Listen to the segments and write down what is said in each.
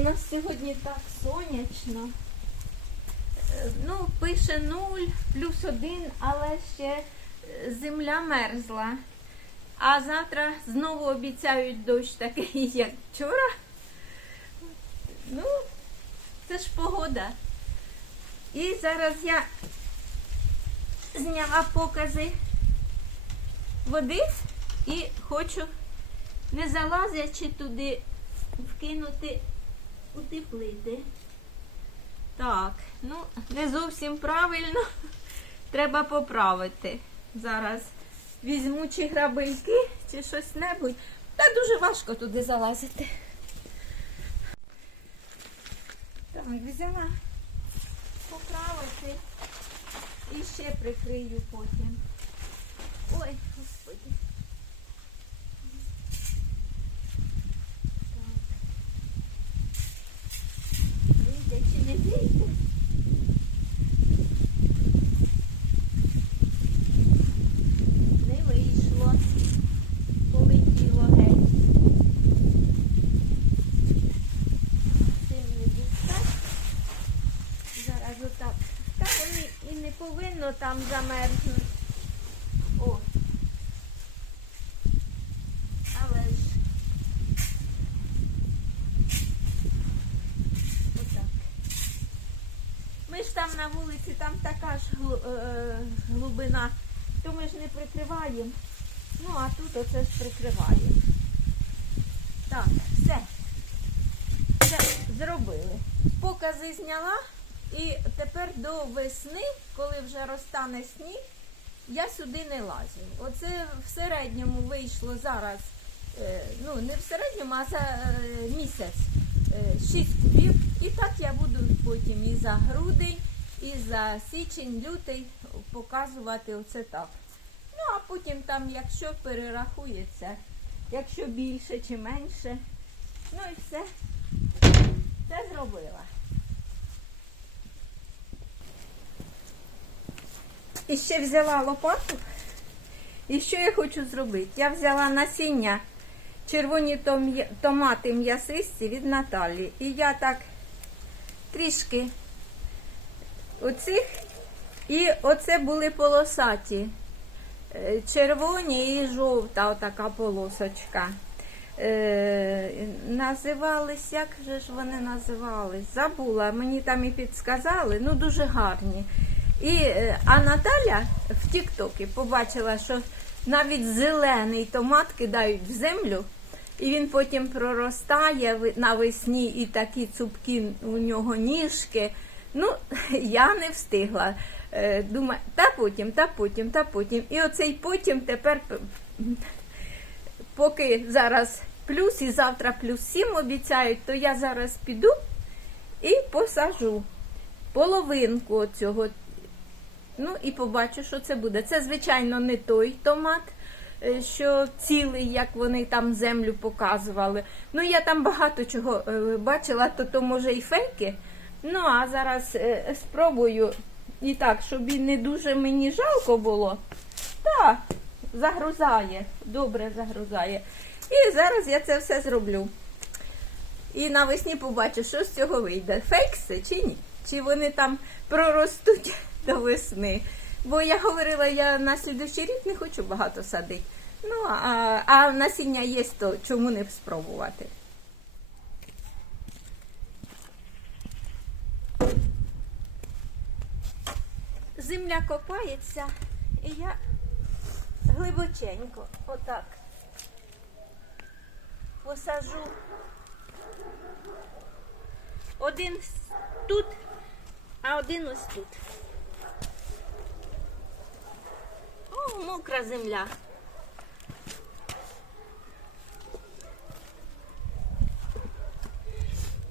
У нас сьогодні так сонячно. Е, Ну, пише 0, плюс 1, але ще е, земля мерзла. А завтра знову обіцяють дощ такий, як вчора. Ну, це ж погода. І зараз я зняла покази води і хочу, не залазячи туди, вкинути утеплити. Так, ну, не зовсім правильно. Треба поправити. Зараз візьму чи грабельки, чи щось небудь. Та дуже важко туди залазити. Так, взяла поправити і ще прикрию потім. Ой, господи. Так. Вийде чи не вийде? Не вийшло. Полетіло геть. Цим не дістать. Зараз отак. Та вони і не повинно там замерзнути. О. Але ж. Отак. Ми ж там на вулиці, там така ж е, глибина, то ми ж не прикриваємо. Ну, а тут оце ж прикриваємо. Так, все. Все зробили. Покази зняла. І тепер до весни, коли вже розтане сніг, я сюди не лазю. Оце в середньому вийшло зараз, е, ну не в середньому, а за е, місяць 6 кубів. І так я буду потім і за грудень, і за січень, лютий показувати оце так. Ну, а потім там, якщо перерахується, якщо більше чи менше, ну і все. Це зробила. І ще взяла лопату. І що я хочу зробити? Я взяла насіння червоні том- томати м'ясисті від Наталі. І я так трішки оцих. І оце були полосаті. Е, Червоні і жовта отака полосочка. Е, називались, як же ж вони називались? Забула, мені там і підсказали, ну дуже гарні. І, е, а Наталя в Тіктокі побачила, що навіть зелений томат кидають в землю, і він потім проростає навесні, і такі цупкі у нього ніжки. Ну, я не встигла. Е, Думаю, та потім, та потім, та потім. І оцей потім тепер, поки зараз плюс і завтра плюс 7 обіцяють, то я зараз піду і посажу половинку цього Ну і побачу, що це буде. Це, звичайно, не той томат, е, що цілий, як вони там землю показували. Ну, я там багато чого е, бачила, то то може і фейки. Ну, а зараз е, спробую і так, щоб і не дуже мені жалко було. Так, загрузає, добре загрузає. І зараз я це все зроблю. І навесні побачу, що з цього вийде. Фейк це чи ні? Чи вони там проростуть до весни? Бо я говорила, я на слідущий рік не хочу багато садити. Ну, а, а насіння є, то чому не спробувати? Земля копається, і я глибоченько, отак, посажу один тут, а один ось тут. О, мокра земля.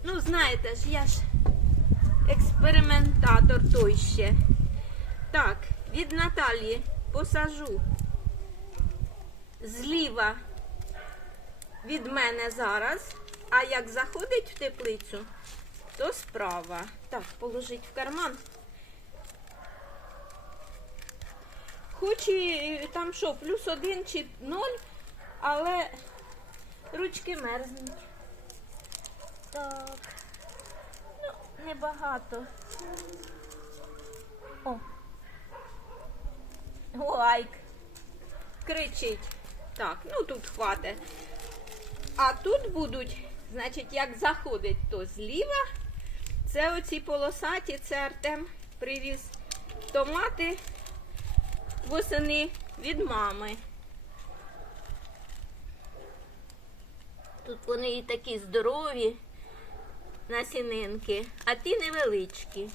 Ну, знаєте ж, я ж експериментатор той ще. Так, від Наталії посажу зліва від мене зараз, а як заходить в теплицю, то справа. Так, положить в карман. Хоч і там що, плюс один чи ноль, але ручки мерзнуть. Так. Ну, небагато. О. Лайк. Кричить. Так, ну тут хватить. А тут будуть, значить, як заходить, то зліва. Це оці полосаті, це Артем привіз томати восени від мами. Тут вони і такі здорові насінинки, а ті невеличкі.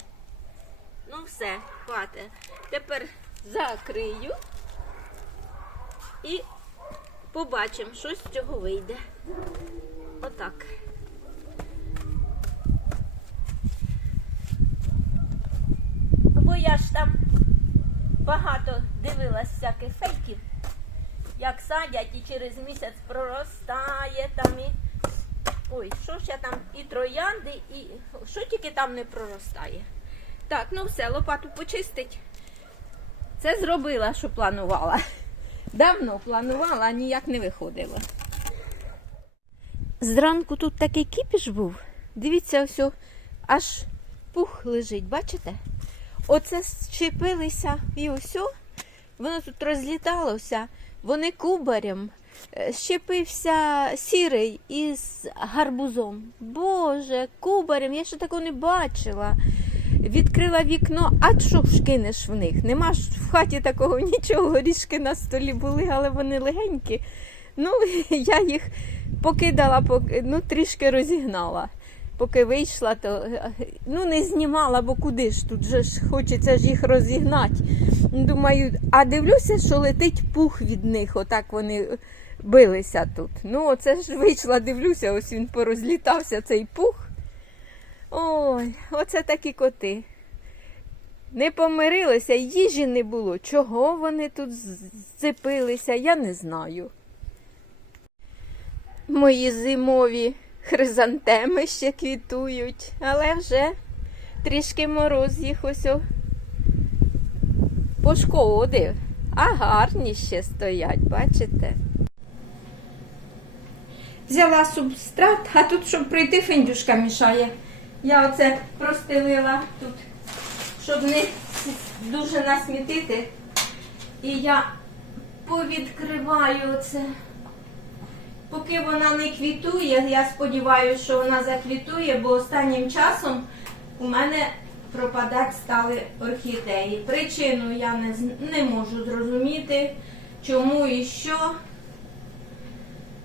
Ну все, хватить. Тепер закрию і побачимо, що з цього вийде. Отак. Бо я ж там багато дивилась всяких фейків, як садять і через місяць проростає там і. Ой, що ж я там і троянди, і що тільки там не проростає. Так, ну все, лопату почистить. Це зробила, що планувала. Давно планувала, а ніяк не виходило. Зранку тут такий кіпіш був. Дивіться, ось аж пух лежить, бачите? Оце щепилися і ось, воно тут розліталося, вони кубарем. Е, Щепився сірий із гарбузом. Боже, кубарем, я ще такого не бачила. Відкрила вікно, а що ж кинеш в них? Нема ж в хаті такого нічого, горішки на столі були, але вони легенькі. Ну, я їх покидала, ну, трішки розігнала. Поки вийшла, то е, ну, не знімала, бо куди ж тут же ж хочеться ж їх розігнати. Думаю, а дивлюся, що летить пух від них, отак вони билися тут. Ну, оце ж вийшла, дивлюся, ось він порозлітався, цей пух. Ой, оце такі коти. Не помирилися, їжі не було. Чого вони тут зцепилися, я не знаю. Мої зимові хризантеми ще квітують, але вже трішки мороз їх ось пошкодив. А гарні ще стоять, бачите? Взяла субстрат, а тут, щоб пройти, фіндюшка мішає. Я оце простелила тут, щоб не дуже насмітити. І я повідкриваю оце. Поки вона не квітує, я сподіваюся, що вона заквітує, бо останнім часом у мене пропадати стали орхідеї. Причину я не, не можу зрозуміти, чому і що.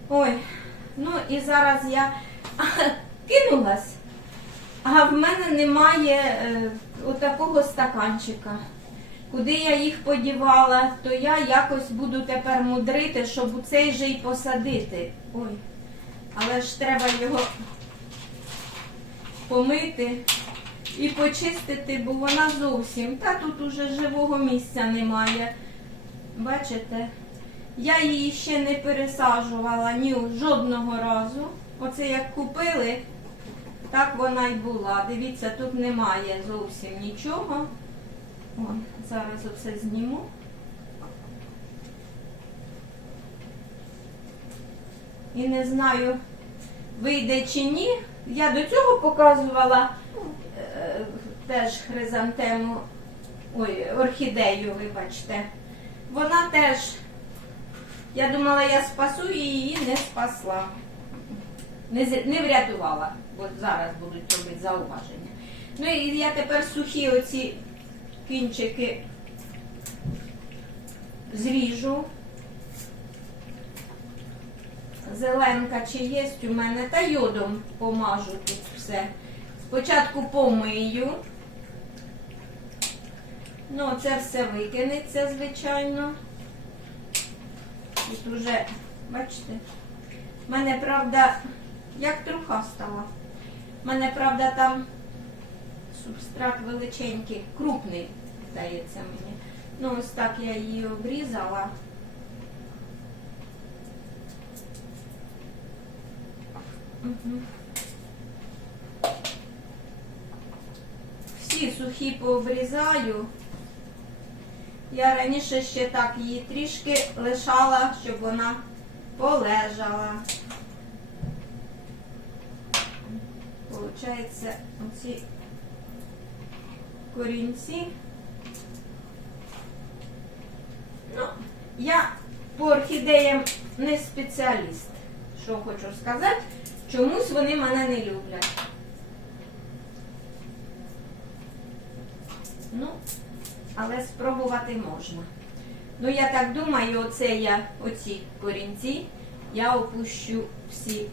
Ой, ну і зараз я кинулась, а в мене немає е, отакого стаканчика. Куди я їх подівала, то я якось буду тепер мудрити, щоб у цей же й посадити. Ой, але ж треба його помити і почистити, бо вона зовсім. Та тут уже живого місця немає. Бачите? Я її ще не пересаджувала ні жодного разу. Оце як купили, так вона й була. Дивіться, тут немає зовсім нічого. Вон, зараз оце зніму. І не знаю, вийде чи ні. Я до цього показувала е, теж хризантему, ой, орхідею, вибачте. Вона теж, я думала, я спасу її, не спасла. Не, не врятувала, бо зараз будуть робити зауваження. Ну і я тепер сухі оці кінчики зріжу. Зеленка чи є у мене, та йодом помажу тут все. Спочатку помию. Ну, це все викинеться, звичайно. Тут уже, бачите, в мене, правда, як труха стала. У мене, правда, там субстрат величенький, крупний, здається мені. Ну, ось так я її обрізала. Мгм. Всі сухі пообрізаю. Я раніше ще так її трішки лишала, щоб вона полежала. Виходить, оці корінці. Ну, я по орхідеям не спеціаліст. Що хочу сказати, чомусь вони мене не люблять. Ну, але спробувати можна. Ну, я так думаю, оце я, оці корінці, я опущу всі.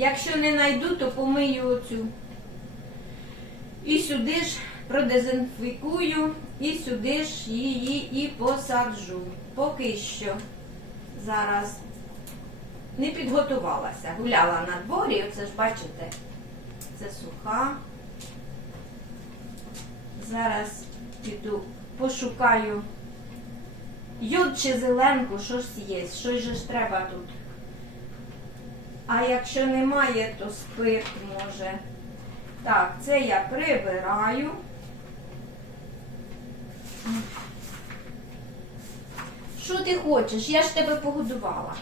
Якщо не знайду, то помию оцю. І сюди ж продезінфікую, і сюди ж її і посаджу. Поки що зараз не підготувалася. Гуляла на дворі, оце ж бачите, це суха. Зараз піду пошукаю йод чи зеленку, щось є, щось же ж треба тут. А якщо немає, то спирт може. Так, це я прибираю. Що ти хочеш? Я ж тебе погодувала.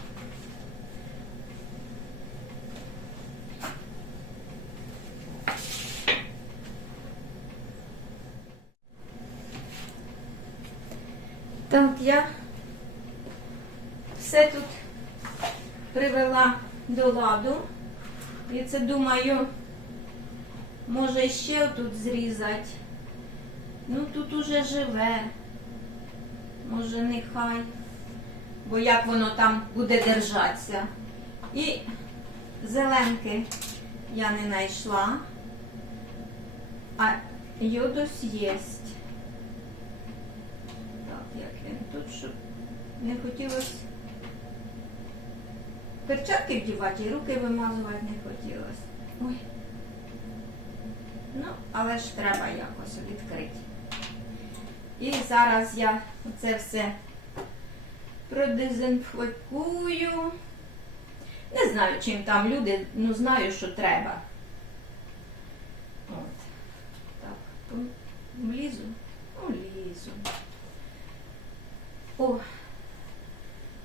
Так, я все тут привела до ладу. І це думаю, може ще тут зрізати. Ну тут уже живе. Може нехай. Бо як воно там буде держатися. І зеленки я не знайшла. А йодос єсть. Так, як він тут, щоб не хотілося перчатки вдівати і руки вимазувати не хотілося. Ой. Ну, але ж треба якось відкрити. І зараз я це все продезінфікую. Не знаю, чим там люди, ну знаю, що треба. От. Так, влізу, влізу. О,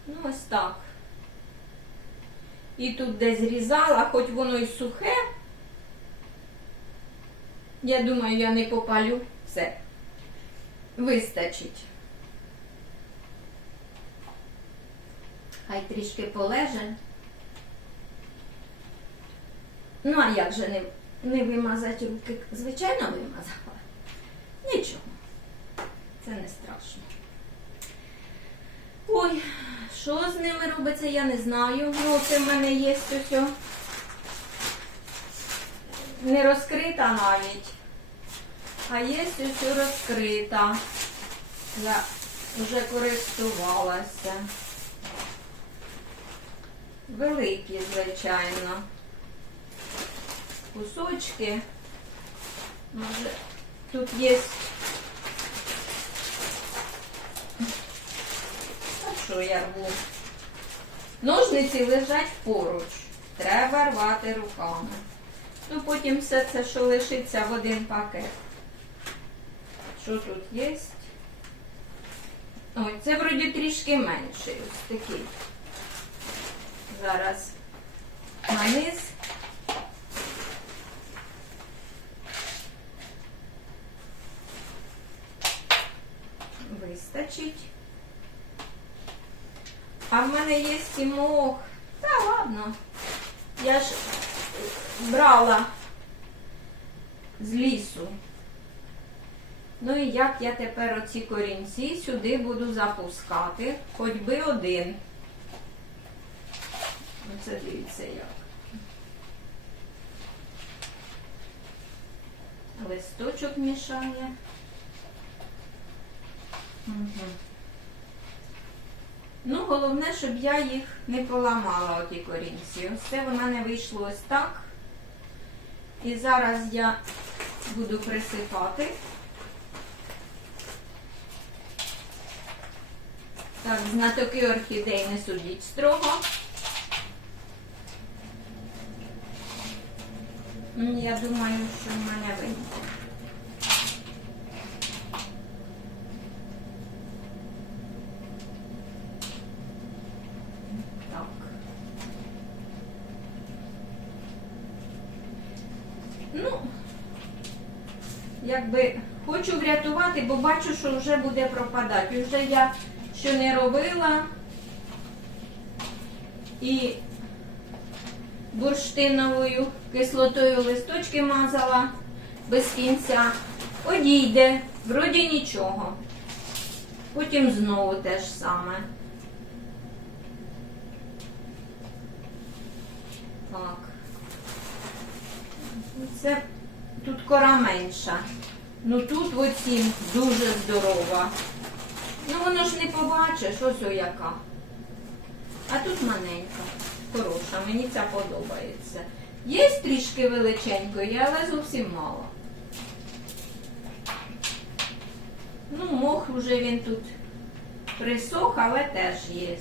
ну ось так. І тут десь зрізала, хоч воно і сухе. Я думаю, я не попалю. Все. Вистачить. Хай трішки полеже. Ну, а як же не, не вимазати руки? Звичайно, вимазала. Нічого. Це не страшно. Ой, що з ними робиться, я не знаю. Ну, це в мене є о. Не розкрита навіть. А є ось розкрита. Я вже користувалася. Великі, звичайно. Кусочки. Може, тут є. А що я рву? Ножниці лежать поруч. Треба рвати руками. Ну, потім все це, що лишиться в один пакет. Що тут є? Ой, це вроді трішки менший. Ось такий. Зараз на. Вистачить. Мене є і мох. Та ладно. Я ж брала з лісу. Ну і як я тепер оці корінці сюди буду запускати, хоч би один. Оце дивіться як. Листочок мішає. Угу. Ну, головне, щоб я їх не поламала, оті корінці. Ось в мене вийшло ось так. І зараз я буду присипати. Так, знатоки орхідей не судіть строго. Я думаю, що в мене вийде. Так. Якби хочу врятувати, бо бачу, що вже буде пропадати. Вже я що не робила і бурштиновою кислотою листочки мазала без кінця. Одійде, вроді нічого. Потім знову те ж саме. Так. Це тут кора менша. Ну тут оці дуже здорова. Ну воно ж не побачиш, ось о яка. А тут маленька, хороша, мені ця подобається. Є трішки величенької, але зовсім мало. Ну, мох уже він тут присох, але теж є.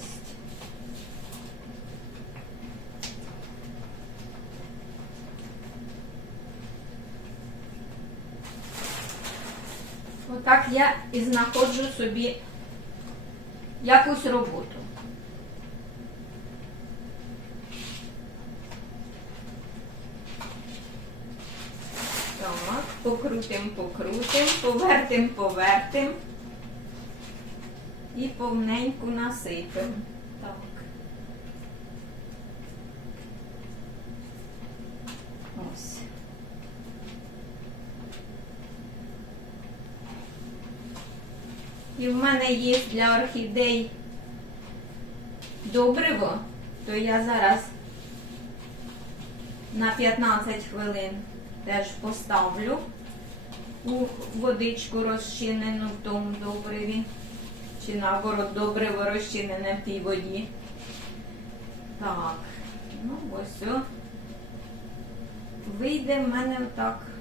Отак я і знаходжу собі якусь роботу. Так, покрутим, покрутим, повертим, повертим і повненьку насипем. Так. Ось. І в мене є для орхідей добриво, то я зараз на 15 хвилин теж поставлю у водичку розчинену в тому добриві. Чи наоборот добриво розчинене в тій воді. Так, ну ось о. Вийде в мене отак.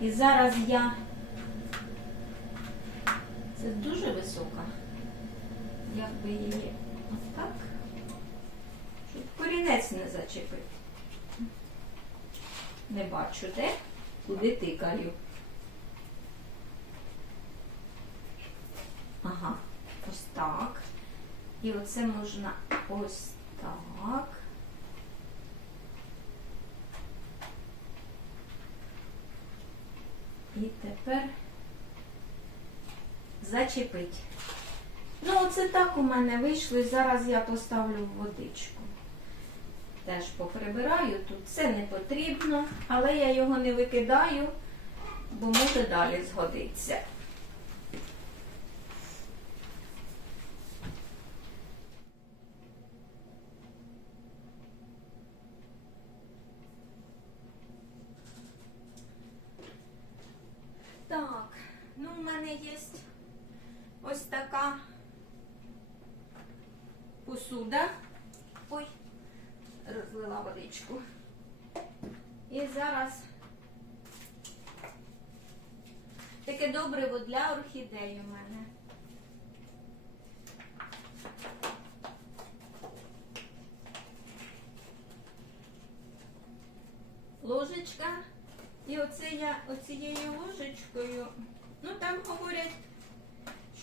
І зараз я. Це дуже висока. Як би її отак, щоб корінець не зачепити. Не бачу де, куди тикаю. Ага, ось так. І оце можна ось так. І тепер зачепить. Ну, оце так у мене вийшло. І зараз я поставлю водичку. Теж поприбираю тут. Це не потрібно, але я його не викидаю, бо може далі згодиться. Так, ну в мене є ось така посуда. Ой, розлила водичку. І зараз таке добриво для орхідей у мене. Ложечка. І оце я оцією ложечкою, ну там говорять,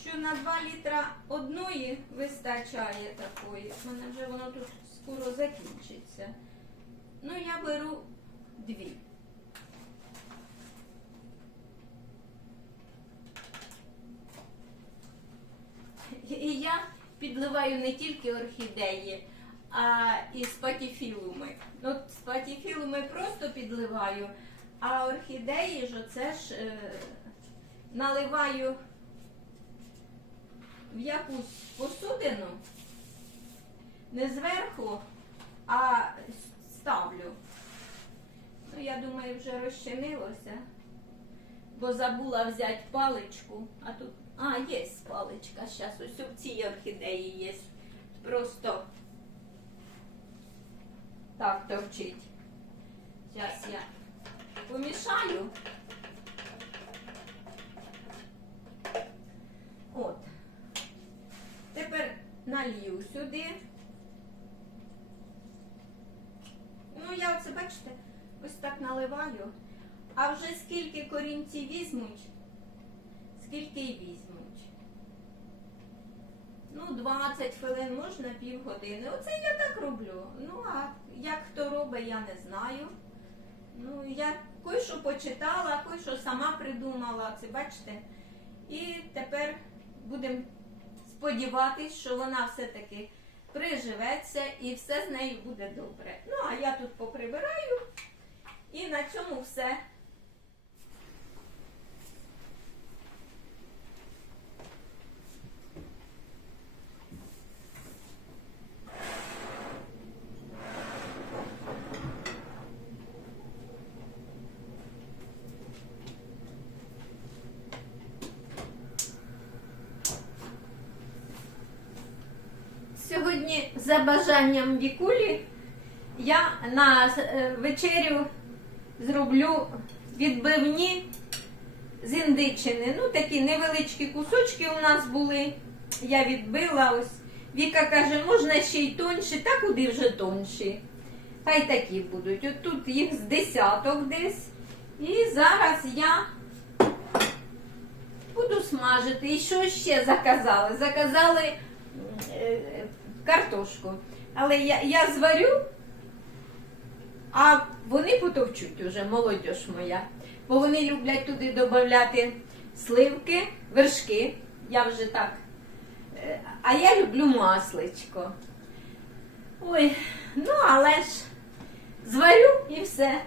що на 2 літра одної вистачає такої. У мене вже воно тут скоро закінчиться. Ну, я беру дві. І я підливаю не тільки орхідеї, а і спатіфілуми. Ну, спатіфілуми просто підливаю, а орхідеї ж оце ж е, наливаю в якусь посудину, не зверху, а ставлю. Ну, я думаю, вже розчинилося, бо забула взяти паличку, а тут. А, є паличка. Зараз ось у цій орхідеї є. Просто так торчить. Зараз я помішаю. От. Тепер налью сюди. Ну, я оце, бачите, ось так наливаю. А вже скільки корінці візьмуть, скільки й візьмуть. Ну, 20 хвилин можна півгодини. Оце я так роблю. Ну, а як хто робить, я не знаю. Ну, я кое-що почитала, кое-що сама придумала, це бачите. І тепер будемо сподіватись, що вона все-таки приживеться і все з нею буде добре. Ну, а я тут поприбираю. І на цьому все. Сьогодні за бажанням Вікулі я на е, вечерю зроблю відбивні з індичини. Ну, такі невеличкі кусочки у нас були. Я відбила ось. Віка каже, можна ще й тонші, та куди вже тонші. Хай такі будуть. От тут їх з десяток десь. І зараз я буду смажити. І що ще заказали? Заказали е, картошку. Але я, я зварю, а вони потовчуть уже, молодь моя. Бо вони люблять туди додати сливки, вершки. Я вже так. Е, А я люблю масличко. Ой, ну але ж зварю і все.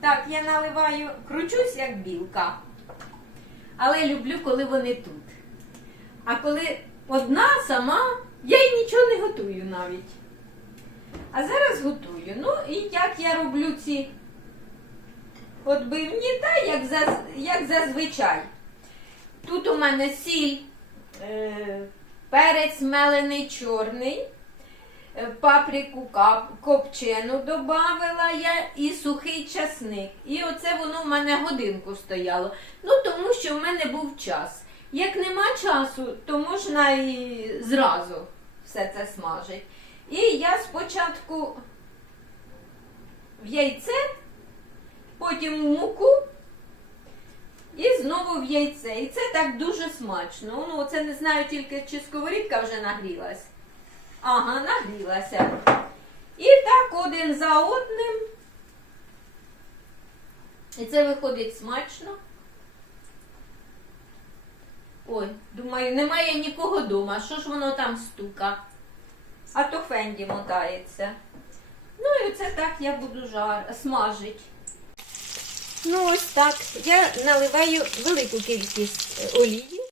Так, я наливаю, кручусь як білка. Але люблю, коли вони тут. А коли одна сама, я й нічого не готую навіть. А зараз готую. Ну і як я роблю ці отбивні, та як, заз, як зазвичай. Тут у мене сіль, е, перець мелений чорний, е, паприку кап- копчену додавила я і сухий часник. І оце воно в мене годинку стояло. Ну, тому що в мене був час. Як нема часу, то можна і зразу все це смажити. І я спочатку в яйце, потім в муку і знову в яйце. І це так дуже смачно. Ну, оце не знаю тільки, чи сковорідка вже нагрілась. Ага, нагрілася. І так один за одним. І це виходить смачно. Ой, думаю, немає нікого вдома. Що ж воно там стука? А то фенді мотається. Ну і оце так я буду жар... смажити. Ну, ось так. Я наливаю велику кількість е, олії.